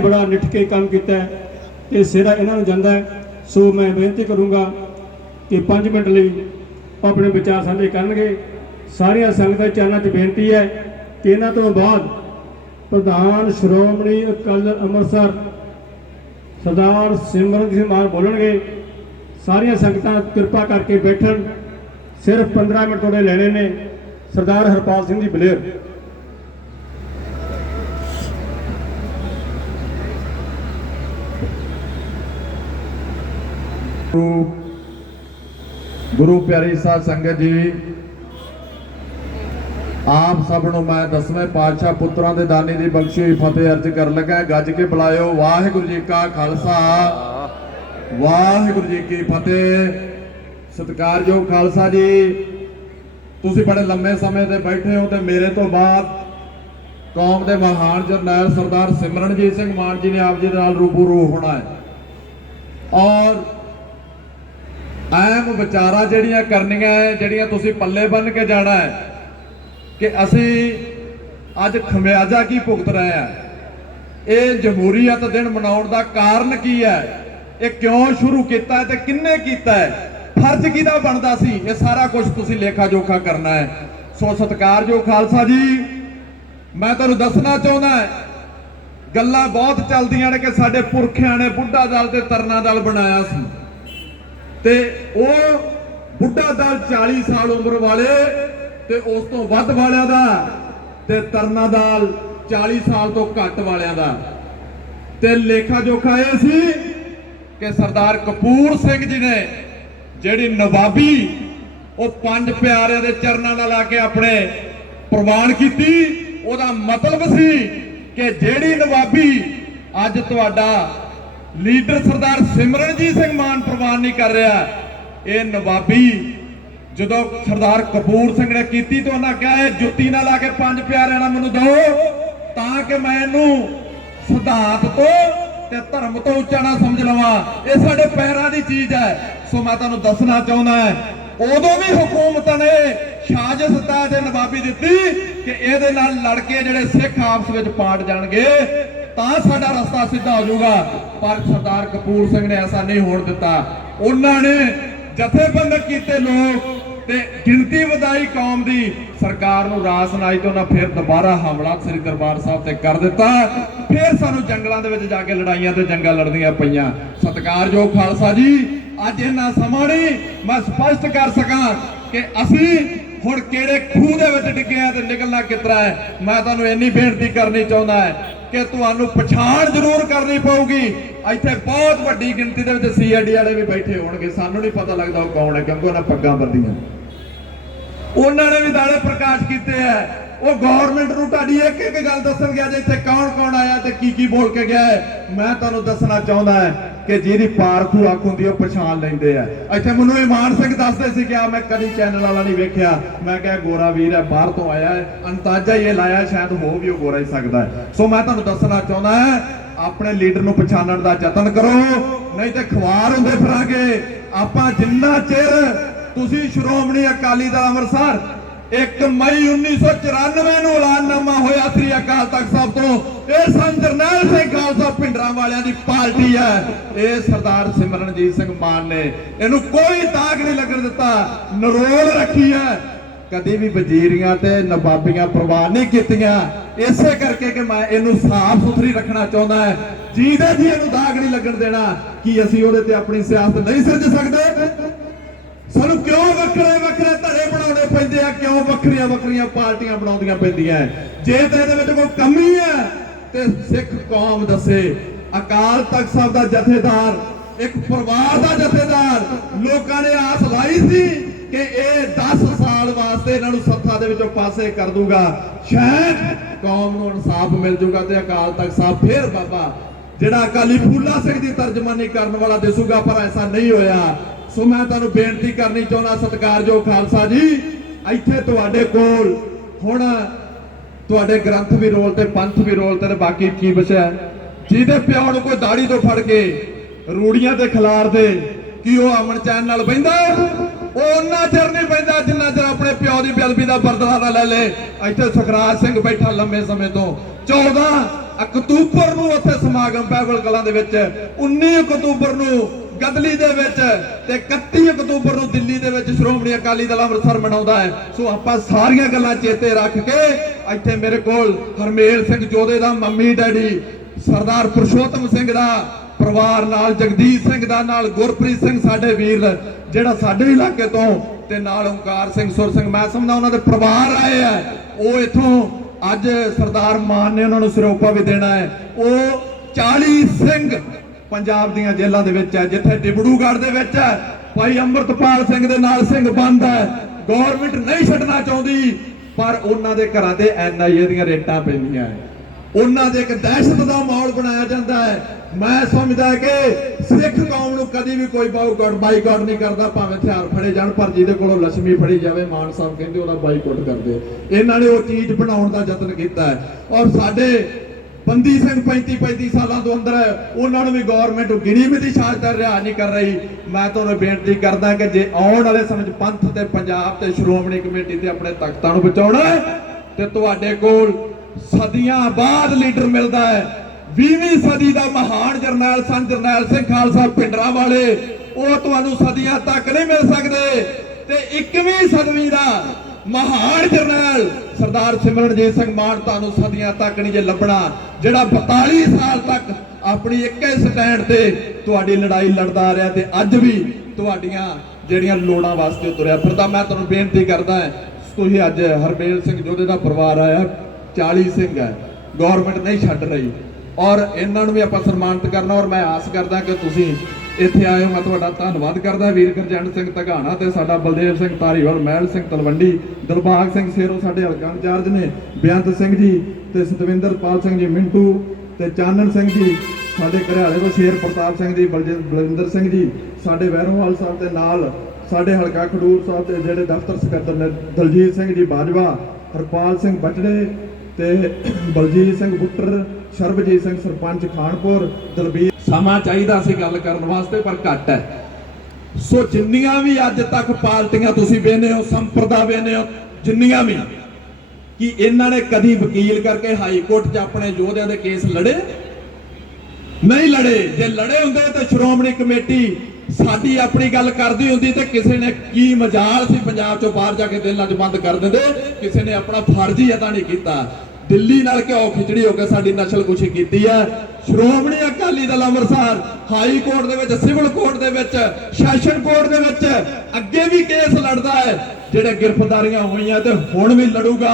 ਬੜਾ ਨਿੱਠ ਕੇ ਕੰਮ ਕੀਤਾ ਹੈ ਤੇ ਸਿਰਾ ਇਹਨਾਂ ਨੂੰ ਜਾਂਦਾ ਸੋ ਮੈਂ ਬੇਨਤੀ ਕਰੂੰਗਾ ਕਿ 5 ਮਿੰਟ ਲਈ ਉਹ ਆਪਣੇ ਵਿਚਾਰ ਸਾਂਝੇ ਕਰਨਗੇ। ਸਾਰੀਆਂ ਸੰਗਤਾਂ ਚਰਨਾਂ 'ਚ ਬੇਨਤੀ ਹੈ ਕਿ ਇਹਨਾਂ ਤੋਂ ਬਾਅਦ ਪ੍ਰਧਾਨ ਸ਼੍ਰੋਮਣੀ ਅਕਾਲੀ ਦਲ ਅੰਮ੍ਰਿਤਸਰ ਸਰਦਾਰ ਸਿਮਰਨ ਸਿੰਘ ਮਾਨ ਬੋਲਣਗੇ। ਸਾਰੀਆਂ ਸੰਗਤਾਂ ਕਿਰਪਾ ਕਰਕੇ ਬੈਠਣ। ਸਿਰਫ 15 ਮਿੰਟ ਤੁਹਾਡੇ ਲੈਣੇ ਨੇ। ਸਰਦਾਰ ਹਰਪਾਲ ਸਿੰਘ ਜੀ ਬਲੇਰ ਗੁਰੂ ਪਿਆਰੀ ਸਾਧ ਸੰਗਤ ਜੀ, ਆਪ ਸਭ ਨੂੰ ਮੈਂ ਦਸਵੇਂ ਪਾਤਸ਼ਾਹ ਪੁੱਤਰਾਂ ਦੇ ਦਾਨੀ ਦੀ ਬਖਸ਼ੀ ਹੋਈ ਫਤਿਹ ਅਰਜ ਕਰਨ ਲੱਗਾ ਗੱਜ ਕੇ ਬੁਲਾਇਓ। ਵਾਹਿਗੁਰੂ ਜੀ ਕਾ ਖਾਲਸਾ। ਵਾਹਿਗੁਰੂ ਜੀ ਕੀ ਫਤਿਹ। ਸਤਿਕਾਰਯੋਗ ਖਾਲਸਾ ਜੀ। ਤੁਸੀਂ ਬੜੇ ਲੰਮੇ ਸਮੇਂ ਤੇ ਬੈਠੇ ਹੋ ਤੇ ਮੇਰੇ ਤੋਂ ਬਾਅਦ ਕੌਮ ਦੇ ਮਹਾਨ ਜਰਨੈਲ ਸਰਦਾਰ ਸਿਮਰਨਜੀਤ ਸਿੰਘ ਮਾਨ ਜੀ ਨੇ ਆਪ ਜੀ ਦੇ ਨਾਲ ਰੂਬਰੂ ਹੋਣਾ ਹੈ। ਔਰ ਐਮ ਵਿਚਾਰਾਂ ਜਿਹੜੀਆਂ ਕਰਨੀਆਂ ਹੈ, ਜਿਹੜੀਆਂ ਤੁਸੀਂ ਪੱਲੇ ਬੰਨ ਕੇ ਜਾਣਾ ਹੈ ਕਿ ਅਸੀਂ ਅੱਜ ਖਮਿਆਜਾ ਕੀ ਭੁਗਤ ਰਹੇ ਆ ਇਹ ਜਮਹੂਰੀਅਤ ਦਿਨ ਮਨਾਉਣ ਦਾ ਕਾਰਨ ਕੀ ਹੈ? ਇਹ ਕਿਉਂ ਸ਼ੁਰੂ ਕੀਤਾ ਹੈ ਤੇ ਕਿੰਨੇ ਕੀਤਾ ਹੈ? ਫਰਜ਼ ਕਿਹਦਾ ਬਣਦਾ ਸੀ? ਇਹ ਸਾਰਾ ਕੁਝ ਤੁਸੀਂ ਲੇਖਾ ਜੋਖਾ ਕਰਨਾ ਹੈ। ਸੋ ਸਤਿਕਾਰਯੋਗ ਖਾਲਸਾ ਜੀ, ਮੈਂ ਤੁਹਾਨੂੰ ਦੱਸਣਾ ਚਾਹੁੰਦਾ ਗੱਲਾਂ ਬਹੁਤ ਚੱਲਦੀਆਂ ਨੇ ਕਿ ਸਾਡੇ ਪੁਰਖਿਆਂ ਨੇ ਬੁੱਢਾ ਦਲ ਤੇ ਤਰਨਾ ਦਲ ਬਣਾਇਆ ਸੀ। ਤੇ ਉਹ ਬੁੱਢਾ ਦਲ 40 ਸਾਲ ਉਮਰ ਵਾਲੇ ਤੇ ਉਸ ਤੋਂ ਵੱਧ ਵਾਲਿਆਂ ਦਾ ਤੇ ਤਰਨਾ ਦਲ 40 ਸਾਲ ਤੋਂ ਘੱਟ ਵਾਲਿਆਂ ਦਾ। ਤੇ ਲੇਖਾ ਜੋਖਾ ਇਹ ਸੀ ਕਿ ਸਰਦਾਰ ਕਪੂਰ ਸਿੰਘ ਜੀ ਨੇ ਜਿਹੜੀ ਨਵਾਬੀ ਉਹ ਪੰਜ ਪਿਆਰਿਆਂ ਦੇ ਚਰਨਾਂ ਨਾਲ ਆ ਕੇ ਆਪਣੇ ਪ੍ਰਵਾਨ ਕੀਤੀ, ਉਹਦਾ ਮਤਲਬ ਸੀ ਕਿ ਜਿਹੜੀ ਨਵਾਬੀ ਅੱਜ ਤੁਹਾਡਾ ਲੀਡਰ ਸਰਦਾਰ ਸਿਮਰਨਜੀਤ ਸਿੰਘ ਮਾਨ ਪ੍ਰਵਾਨ ਨਹੀਂ ਕਰ ਰਿਹਾ। ਇਹ ਨਵਾਬੀ ਜਦੋਂ ਸਰਦਾਰ ਕਪੂਰ ਸਿੰਘ ਨੇ ਕੀਤੀ ਤਾਂ ਉਹਨਾਂ ਕਿਹਾ, ਇਹ ਜੁੱਤੀ ਨਾਲ ਲਾ ਕੇ ਪੰਜ ਪਿਆਰਿਆਂ ਨਾਲ ਮੈਨੂੰ ਦਿਓ ਤਾਂ ਕਿ ਮੈਂ ਇਹਨੂੰ ਸਿਧਾਂਤ ਤੋਂ ਤੇ ਧਰਮ ਤੋਂ ਉੱਚਾ ਨਾ ਸਮਝ ਲਵਾਂ। ਇਹ ਸਾਡੇ ਪੈਰਾਂ ਦੀ ਚੀਜ਼ ਹੈ। ਸੋ ਮੈਂ ਤੁਹਾਨੂੰ ਦੱਸਣਾ ਚਾਹੁੰਦਾ ਉਦੋਂ ਵੀ ਹਕੂਮਤਾਂ ਨੇ ਸਾਜ਼ਿਸ਼ ਤੇ ਨਵਾਬੀ ਦਿੱਤੀ ਕਿ ਇਹਦੇ ਨਾਲ ਲੜ ਕੇ ਜਿਹੜੇ ਸਿੱਖ ਆਪਸ ਵਿੱਚ ਪਾਟ ਜਾਣਗੇ ਤਾਂ ਸਾਡਾ ਰਸਤਾ ਸਿੱਧਾ ਹੋ ਜਾਊਗਾ। ਪਰ ਸਰਦਾਰ ਕਪੂਰ ਸਿੰਘ ਨੇ ਐਸਾ ਨਹੀਂ ਹੋਣ ਦਿੱਤਾ। ਉਹਨਾਂ ਨੇ ਜਥੇਬੰਦਕ ਕੀਤੇ ਲੋਕ ਤੇ ਗਿਣਤੀ ਵਧਾਈ ਕੌਮ ਦੀ ਸਰਕਾਰ ਨੂੰ ਰਾਸ ਨਾਈ ਤੇ ਉਹਨਾਂ ਫਿਰ ਦੁਬਾਰਾ ਹਮਲਾ ਸ੍ਰੀ ਦਰਬਾਰ ਸਾਹਿਬ ਤੇ ਕਰ ਦਿੱਤਾ। ਫਿਰ ਸਾਨੂੰ ਜੰਗਲਾਂ ਦੇ ਵਿੱਚ ਜਾ ਕੇ ਲੜਾਈਆਂ ਤੇ ਜੰਗਾਂ ਲੜਨੀਆਂ ਪਈਆਂ। ਸਤਿਕਾਰਯੋਗ ਖਾਲਸਾ ਜੀ, ਅੱਜ ਇਹਨਾਂ ਸਮਾਂ ਨਹੀਂ, ਮੈਂ ਸਪਸ਼ਟ ਕਰ ਸਕਾਂ ਕਿ ਅਸੀਂ ਹੁਣ ਕਿਹੜੇ ਖੂਹ ਦੇ ਵਿੱਚ ਡਿੱਗੇ ਆ ਤੇ ਨਿਕਲਣਾ ਕਿਤਰਾ ਹੈ। ਮੈਂ ਤੁਹਾਨੂੰ ਇੰਨੀ ਬੇਨਤੀ ਕਰਨੀ ਚਾਹੁੰਦਾ ਹੈ ਕਿ ਤੁਹਾਨੂੰ ਪਛਾਣ ਜ਼ਰੂਰ ਕਰਨੀ ਪਊਗੀ। ਇੱਥੇ ਬਹੁਤ ਵੱਡੀ ਗਿਣਤੀ ਦੇ ਵਿੱਚ ਸੀਆਈਡੀ ਵਾਲੇ ਵੀ ਬੈਠੇ ਹੋਣਗੇ। ਸਾਨੂੰ ਨਹੀਂ ਪਤਾ ਲੱਗਦਾ ਉਹ ਕੌਣ ਹੈ, ਕਿਉਂਕਿ ਉਹਨਾਂ ਪੱਗਾਂ ਬੰਦੀਆਂ। ਉਹਨਾਂ ਨੇ ਵੀ ਦਾੜੇ ਪ੍ਰਕਾਸ਼ ਕੀਤੇ ਆ ਉਹ ਗਵਰਨਮੈਂਟ ਨੂੰ ਤੁਹਾਡੀ ਇੱਕ ਇੱਕ ਗੱਲ ਦੱਸਣ ਗਿਆ ਜੇ ਇੱਥੇ ਕੌਣ ਕੌਣ ਆਇਆ ਤੇ ਕੀ ਕੀ ਬੋਲ ਕੇ ਗਿਆ ਹੈ। ਮੈਂ ਤੁਹਾਨੂੰ ਦੱਸਣਾ ਚਾਹੁੰਦਾ ਹੈ ਕਿ ਜਿਹਦੀ ਪਾਰਖੂ ਅੱਖ ਹੁੰਦੀ ਉਹ ਪਛਾਣ ਲੈਂਦੇ ਆ। ਇੱਥੇ ਮੈਨੂੰ ਇਮਾਨ ਸਿੰਘ ਦੱਸਦੇ ਸੀ ਕਿ ਆ ਮੈਂ ਕਦੀ ਚੈਨਲ ਵਾਲਾ ਨਹੀਂ ਵੇਖਿਆ। ਮੈਂ ਕਿਹਾ ਗੋਰਾ ਵੀਰ ਹੈ, ਬਾਹਰ ਤੋਂ ਆਇਆ ਹੈ। ਅੰਤਾਜਾ ਹੀ ਇਹ ਲਾਇਆ, ਸ਼ਾਇਦ ਹੋ ਵੀ ਉਹ ਗੋਰਾ ਹੀ ਸਕਦਾ ਹੈ। ਸੋ ਮੈਂ ਤੁਹਾਨੂੰ ਦੱਸਣਾ ਚਾਹੁੰਦਾ ਹਾਂ, ਆਪਣੇ ਲੀਡਰ ਨੂੰ ਪਛਾਣਨ ਦਾ ਯਤਨ ਕਰੋ, ਨਹੀਂ ਤੇ ਖਵਾਰ ਹੁੰਦੇ ਫਿਰਾਂਗੇ। ਆਪਾਂ ਜਿੰਨਾ ਚਿਰ ਤੁਸੀਂ ਸ਼੍ਰੋਮਣੀ ਅਕਾਲੀ ਦਲ ਅੰਮ੍ਰਿਤਸਰ 1 ਮਈ 1994 ਨੂੰ ਐਲਾਨਨਾਮਾ ਹੋਇਆ ਸ੍ਰੀ ਅਕਾਲ ਤਖਤ ਸਾਹਿਬ ਤੋਂ। ਇਹ ਸੰਤ ਜਰਨੈਲ ਸਿੰਘ ਖਾਲਸਾ ਪਿੰਡਰਾਂ ਵਾਲਿਆਂ ਦੀ ਪਾਰਟੀ ਹੈ। ਇਹ ਸਰਦਾਰ ਸਿਮਰਨਜੀਤ ਸਿੰਘ ਮਾਨ ਨੇ ਇਹਨੂੰ ਕੋਈ ਦਾਗ ਨਹੀਂ ਲੱਗਣ ਦਿੱਤਾ। ਨਰੋਲ ਰੱਖੀ ਹੈ। ਕਦੀ ਵੀ ਵਜ਼ੀਰੀਆਂ ਤੇ ਨਵਾਬੀਆਂ ਪ੍ਰਵਾਨ ਨਹੀਂ ਕੀਤੀਆਂ। ਇਸੇ ਕਰਕੇ ਕਿ ਮੈਂ ਇਹਨੂੰ ਸਾਫ਼ ਸੁਥਰੀ ਰੱਖਣਾ ਚਾਹੁੰਦਾ ਹੈ। ਜਿਹਦੇ ਜੀ ਇਹਨੂੰ ਦਾਗ ਨਹੀਂ ਲੱਗਣ ਦੇਣਾ, ਕਿ ਅਸੀਂ ਉਹਦੇ ਤੇ ਆਪਣੀ ਸਿਆਸਤ ਨਹੀਂ ਸਿਰਜ ਸਕਦੇ? ਸਾਨੂੰ ਕਿਉਂ ਵੱਖਰੇ ਵੱਖਰੇ ਧੜੇ ਬਣਾਉਣੇ ਪੈਂਦੇ ਆ ਕਿਉਂ ਵੱਖਰੀਆਂ ਵੱਖਰੀਆਂ ਪਾਰਟੀਆਂ ਬਣਾਉਂਦੀਆਂ ਪੈਂਦੀਆਂ ਜੇ ਤੇ ਇਹਦੇ ਵਿੱਚ ਕੋਈ ਕਮੀ ਹੈ ਤੇ ਸਿੱਖ ਕੌਮ ਦੱਸੇ, ਅਕਾਲ ਤਖਤ ਸਾਹਿਬ ਦਾ ਜਥੇਦਾਰ, ਇੱਕ ਪਰਿਵਾਰ ਦਾ ਜਥੇਦਾਰ, ਲੋਕਾਂ ਨੇ ਆਸ ਲਾਈ ਸੀ ਕਿ ਇਹ 10 ਸਾਲ ਵਾਸਤੇ ਇਹਨਾਂ ਨੂੰ ਸੱਥਾ ਦੇ ਵਿੱਚੋਂ ਪਾਸੇ ਕਰ ਦੂਗਾ। ਸ਼ਾਇਦ ਕੌਮ ਨੂੰ ਇਨਸਾਫ ਮਿਲ ਜੂਗਾ ਤੇ ਅਕਾਲ ਤਖਤ ਸਾਹਿਬ ਫੇਰ ਬਾਬਾ, ਜਿਹੜਾ ਅਕਾਲੀ ਫੂਲਾ ਸਿੰਘ ਦੀ ਤਰਜਮਾਨੀ ਕਰਨ ਵਾਲਾ ਦਿਸੂਗਾ, ਪਰ ਐਸਾ ਨਹੀਂ ਹੋਇਆ। ਸੋ ਮੈਂ ਤੁਹਾਨੂੰ ਬੇਨਤੀ ਕਰਨੀ ਚਾਹੁੰਦਾ, ਸਤਿਕਾਰਯੋਗ ਖਾਲਸਾ ਜੀ ਇੱਥੇ ਤੁਹਾਡੇ ਕੋਲ ਹੁਣ ਤੁਹਾਡੇ ਗ੍ਰੰਥ ਵੀ ਰੋਲ ਤੇ ਪੰਥ ਵੀ ਰੋਲ ਤੇ ਬਾਕੀ ਕੀ ਬਚਿਆ? ਜਿਹਦੇ ਪਿਓ ਨੂੰ ਕੋਈ ਦਾੜੀ ਤੋਂ ਫੜ ਕੇ ਰੂੜੀਆਂ ਤੇ ਖਿਲਾਰਦੇ ਕੀ ਉਹ ਅਮਨ ਚੈਨ ਨਾਲ ਬੈਂਦਾ ਉਹ ਉਹਨਾਂ ਚਿਰ ਨਹੀਂ ਬੈਂਦਾ ਜਿੰਨਾ ਚਿਰ ਆਪਣੇ ਪਿਓ ਦੀ ਬੇਅਦਬੀ ਦਾ ਬਰਦਲਾ ਨਾ ਲੈ ਲੇ। ਇੱਥੇ ਸੁਖਰਾਜ ਸਿੰਘ ਬੈਠਾ ਲੰਮੇ ਸਮੇਂ ਤੋਂ। 14 ਅਕਤੂਬਰ ਨੂੰ ਉੱਥੇ ਸਮਾਗਮ ਬਹਿਬਲ ਕਲਾਂ ਦੇ ਵਿੱਚ 19 ਅਕਤੂਬਰ ਨੂੰ ਗਦਲੀ ਦੇ ਵਿੱਚ ਤੇ 31 ਅਕਤੂਬਰ ਨੂੰ ਦਿੱਲੀ ਦੇ ਵਿੱਚ ਸ਼੍ਰੋਮਣੀ ਅਕਾਲੀ ਦਲ ਅੰਮ੍ਰਿਤਸਰ ਮਨਾਉਂਦਾ ਹੈ। ਸੋ ਆਪਾਂ ਸਾਰੀਆਂ ਗੱਲਾਂ ਚੇਤੇ ਰੱਖ ਕੇ ਇੱਥੇ ਮੇਰੇ ਕੋਲ ਹਰਮੇਲ ਸਿੰਘ ਜੋਧੇ ਦਾ, ਮੰਮੀ ਡੈਡੀ ਸਰਦਾਰ ਪੁਰਸ਼ੋਤਮ ਸਿੰਘ ਦਾ, ਪਰਿਵਾਰ ਨਾਲ ਜਗਦੀਸ਼ ਸਿੰਘ ਦਾ, ਨਾਲ ਗੁਰਪ੍ਰੀਤ ਸਿੰਘ ਸਾਡੇ ਵੀਰ, ਜਿਹੜਾ ਸਾਡੇ ਇਲਾਕੇ ਤੋਂ ਤੇ ਨਾਲ ਓਂਕਾਰ ਸਿੰਘ, ਸੁਰ ਸਿੰਘ, ਮੈਂ ਸਮਝਦਾ ਉਹਨਾਂ ਦੇ ਪਰਿਵਾਰ ਆਏ ਆ। ਉਹ ਇਥੋਂ ਅੱਜ ਸਰਦਾਰ ਮਾਨ ਨੇ ਉਹਨਾਂ ਨੂੰ ਸਿਰੋਪਾ ਵੀ ਦੇਣਾ ਹੈ। ਉਹ 40 ਸਿੰਘ ਪੰਜਾਬ ਦੀਆਂ ਜੇਲ੍ਹਾਂ ਦੇ ਵਿੱਚ ਹੈ, ਜਿੱਥੇ ਡਿਬੜੂਗੜ੍ਹ ਦੇ ਵਿੱਚ ਹੈ। ਭਾਈ ਅੰਮ੍ਰਿਤਪਾਲ ਸਿੰਘ ਦੇ ਨਾਲ ਸਿੰਘ ਬੰਦ ਹੈ। ਗਵਰਨਮੈਂਟ ਨਹੀਂ ਛੱਡਣਾ ਚਾਹੁੰਦੀ, ਪਰ ਉਹਨਾਂ ਦੇ ਘਰਾਂ ਤੇ ਐਨਆਈਏ ਦੀਆਂ ਰੇਟਾਂ ਪੈਂਦੀਆਂ ਹੈ ਉਹਨਾਂ ਦੇ ਇੱਕ ਦਹਿਸ਼ਤ ਦਾ ਮਾਹੌਲ ਬਣਾਇਆ ਜਾਂਦਾ ਹੈ। ਮੈਂ ਸਮਝਦਾ ਕਿ ਸਿੱਖ ਕੌਮ ਨੂੰ ਕਦੀ ਵੀ ਕੋਈ ਬਾਈਕਾਟ ਬਾਈਕਾਟ ਨਹੀਂ ਕਰਦਾ, ਭਾਵੇਂ ਹਥਿਆਰ ਫੜੇ ਜਾਣ, ਪਰ ਜਿਹਦੇ ਕੋਲੋਂ ਲక్ష్ਮੀ ਫੜੀ ਜਾਵੇ, ਮਾਨ ਸਾਹਿਬ ਕਹਿੰਦੇ ਉਹਦਾ ਬਾਈਕਾਟ ਕਰਦੇ ਇਹਨਾਂ ਨੇ ਉਹ ਚੀਜ਼ ਬਣਾਉਣ ਦਾ ਯਤਨ ਕੀਤਾ ਹੈ। ਔਰ ਸਾਡੇ ਬੰਦੀ ਸਿੰਘ 35 35 ਸਾਲਾਂ ਤੋਂ ਅੰਦਰ ਹੈ, ਉਹਨਾਂ ਨੂੰ ਵੀ ਗਵਰਨਮੈਂਟ ਗਿਣੀ ਮਿਤੀ ਸ਼ਾਸਤਰ ਰਿਹਾ, ਨਹੀਂ ਕਰ ਰਹੀ। ਮੈਂ ਤੁਹਾਨੂੰ ਬੇਨਤੀ ਕਰਦਾ ਕਿ ਜੇ ਆਉਣ ਵਾਲੇ ਸਮੇਂ ਪੰਥ ਤੇ ਪੰਜਾਬ ਤੇ ਸ਼੍ਰੋਮਣੀ ਕਮੇਟੀ ਤੇ ਆਪਣੇ ਤਖਤਾਂ ਨੂੰ ਬਚਾਉਣਾ ਤੇ ਤੁਹਾਡੇ ਕੋਲ ਸਦੀਆਂ ਬਾਅਦ ਲੀਡਰ ਮਿਲਦਾ ਹੈ। 20ਵੀਂ ਸਦੀ ਦਾ ਮਹਾਨ ਜਰਨੈਲ ਸੰਤ ਜਰਨੈਲ ਸਿੰਘ ਖਾਲਸਾ ਪਿੰਡਰਾ ਵਾਲੇ, ਉਹ ਤੁਹਾਨੂੰ ਸਦੀਆਂ ਤੱਕ ਨਹੀਂ ਮਿਲ ਸਕਦੇ। ਤੇ 21ਵੀਂ ਸਦੀ ਦਾ ਮਹਾਨ ਜਰਨੈਲ ਸਰਦਾਰ ਸਿਮਰਨਜੀਤ ਸਿੰਘ ਮਾਨ ਤੁਹਾਨੂੰ ਸਦੀਆਂ ਤੱਕ ਨਹੀਂ ਜੇ ਲੱਭਣਾ, ਜਿਹੜਾ 42 ਸਾਲ ਤੱਕ ਆਪਣੀ ਇੱਕੇ ਸਟੈਂਡ ਤੇ ਤੁਹਾਡੀ ਲੜਾਈ ਲੜਦਾ ਆ ਰਿਹਾ ਤੇ ਅੱਜ ਵੀ ਤੁਹਾਡੀਆਂ ਜਿਹੜੀਆਂ ਲੋੜਾਂ ਵਾਸਤੇ ਤੁਰਿਆ ਫਿਰਦਾ, ਮੈਂ ਤੁਹਾਨੂੰ ਬੇਨਤੀ ਕਰਦਾ ਹਾਂ, ਤੁਸੀਂ ਅੱਜ ਹਰਬੇਲ ਸਿੰਘ ਜੋਧੇ ਦਾ ਪਰਿਵਾਰ ਆਇਆ 40 ਸਿੰਘ ਹੈ ਗਵਰਨਮੈਂਟ ਨਹੀਂ ਛੱਡ ਰਹੀ, ਔਰ ਇਹਨਾਂ ਨੂੰ ਵੀ ਆਪਾਂ ਸਨਮਾਨਿਤ ਕਰਨਾ, ਔਰ ਮੈਂ ਆਸ ਕਰਦਾ ਕਿ ਤੁਸੀਂ ਇੱਥੇ ਆਏ ਮੈਂ ਤੁਹਾਡਾ ਧੰਨਵਾਦ ਕਰਦਾ। ਵੀਰ ਗੁਰਜੰਟ ਸਿੰਘ ਧਗਾਣਾ ਤੇ ਸਾਡਾ ਬਲਦੇਵ ਸਿੰਘ ਧਾਰੀਵਾਲ, ਮਹਿਲ ਸਿੰਘ ਤਲਵੰਡੀ, ਦਿਲਬਾਗ ਸਿੰਘ ਸੇਰੋ ਸਾਡੇ ਹਲਕਾ ਇੰਚਾਰਜ ਨੇ ਬੇਅੰਤ ਸਿੰਘ ਜੀ ਤੇ ਸਤਵਿੰਦਰਪਾਲ ਸਿੰਘ ਜੀ, ਮਿੰਟੂ ਤੇ ਚਾਨਣ ਸਿੰਘ ਜੀ, ਸਾਡੇ ਘਰਿਆਲੇ ਤੋਂ ਸ਼ੇਰ ਪ੍ਰਤਾਪ ਸਿੰਘ ਜੀ ਬਲਜਿੰਦਰ ਬਲਵਿੰਦਰ ਸਿੰਘ ਜੀ, ਸਾਡੇ ਵੈਰੋਵਾਲ ਸਾਹਿਬ ਦੇ ਨਾਲ ਸਾਡੇ ਹਲਕਾ ਖਡੂਰ ਸਾਹਿਬ ਦੇ ਜਿਹੜੇ ਦਫ਼ਤਰ ਸਕੱਤਰ ਨੇ, ਦਲਜੀਤ ਸਿੰਘ ਜੀ ਬਾਜਵਾ, ਹਰਪਾਲ ਸਿੰਘ ਬਚੜੇ ਤੇ ਬਲਜੀਤ ਸਿੰਘ ਬੁੱਟਰ, ਸ਼ਰਬਜੀਤ ਸਿੰਘ ਸਰਪੰਚ ਖਾਨਪੁਰ, ਦਲਬੀਰ ਸਮਾਂ ਚਾਹੀਦਾ ਸੀ ਗੱਲ ਕਰਨ ਵਾਸਤੇ, ਪਰ ਘੱਟ ਹੈ। ਸੋ ਜਿੰਨੀਆਂ ਵੀ ਅੱਜ ਤੱਕ ਪਾਰਟੀਆਂ ਤੁਸੀਂ ਵੇਨੇ ਹੋ, ਸੰਪਰਦਾ ਵੇਨੇ ਹੋ, ਜਿੰਨੀਆਂ ਵੀ, ਕਿ ਇਹਨਾਂ ਨੇ ਕਦੀ ਵਕੀਲ ਕਰਕੇ ਹਾਈ ਕੋਰਟ 'ਚ ਆਪਣੇ ਯੋਧਿਆਂ ਦੇ ਕੇਸ ਲੜੇ? ਨਹੀਂ ਲੜੇ। ਜੇ ਲੜੇ ਹੁੰਦੇ ਤਾਂ ਸ਼੍ਰੋਮਣੀ ਕਮੇਟੀ ਸਾਡੀ ਆਪਣੀ ਗੱਲ ਕਰਦੀ ਹੁੰਦੀ ਤੇ ਕਿਸੇ ਨੇ ਕੀ ਮਜਾਲ ਸੀ ਪੰਜਾਬ ਚੋਂ ਬਾਹਰ ਜਾ ਕੇ ਦਿਲਾਂ 'ਚ ਬੰਦ ਕਰ ਦਿੰਦੇ? ਕਿਸੇ ਨੇ ਆਪਣਾ ਫਰਜ਼ ਹੀ ਅਦਾ ਨਹੀਂ ਕੀਤਾ। ਦਿੱਲੀ ਨਾਲ ਘਿਓ ਖਿਚੜੀ ਹੋ ਕੇ ਸਾਡੀ ਨਸਲਕੁਸ਼ੀ ਕੀਤੀ ਹੈ। ਸ਼੍ਰੋਮਣੀ ਅਕਾਲੀ ਦਲ ਅੰਮ੍ਰਿਤਸਰ ਹਾਈ ਕੋਰਟ ਦੇ ਵਿੱਚ, ਸਿਵਲ ਕੋਰਟ ਦੇ ਵਿੱਚ, ਸੈਸ਼ਨ ਕੋਰਟ ਦੇ ਵਿੱਚ ਅੱਗੇ ਵੀ ਕੇਸ ਲੜਦਾ ਹੈ। ਜਿਹੜੇ ਗ੍ਰਿਫਤਾਰੀਆਂ ਹੋਈਆਂ ਤੇ ਹੁਣ ਵੀ ਲੜੂਗਾ।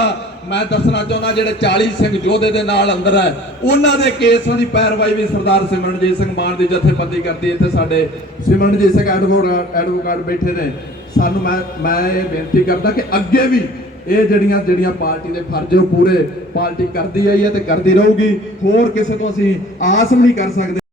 ਮੈਂ ਦੱਸਣਾ ਚਾਹੁੰਦਾ, ਜਿਹੜੇ 40 ਸਿੰਘ ਯੋਧੇ ਦੇ ਨਾਲ ਅੰਦਰ ਹੈ, ਉਹਨਾਂ ਦੇ ਕੇਸਾਂ ਦੀ ਪੈਰਵਾਈ ਵੀ ਸਰਦਾਰ ਸਿਮਰਨਜੀਤ ਸਿੰਘ ਮਾਨ ਦੀ ਜਥੇਬੰਦੀ ਕਰਦੀ ਇੱਥੇ ਸਾਡੇ ਸਿਮਰਨਜੀਤ ਸਿੰਘ ਐਡਵੋਕੇਟ ਐਡਵੋਕੇਟ ਬੈਠੇ ਨੇ। ਸਾਨੂੰ ਮੈਂ ਮੈਂ ਇਹ ਬੇਨਤੀ ਕਰਦਾ ਕਿ ਅੱਗੇ ਵੀ ਇਹ ਜਿਹੜੀਆਂ ਜਿਹੜੀਆਂ ਪਾਰਟੀ ਦੇ ਫਰਜ਼ ਉਹ ਪੂਰੇ ਪਾਰਟੀ ਕਰਦੀ ਆਈ ਹੈ ਤੇ ਕਰਦੀ ਰਹੂਗੀ। ਹੋਰ ਕਿਸੇ ਤੋਂ ਅਸੀਂ ਆਸ ਵੀ ਨਹੀਂ ਕਰ ਸਕਦੇ।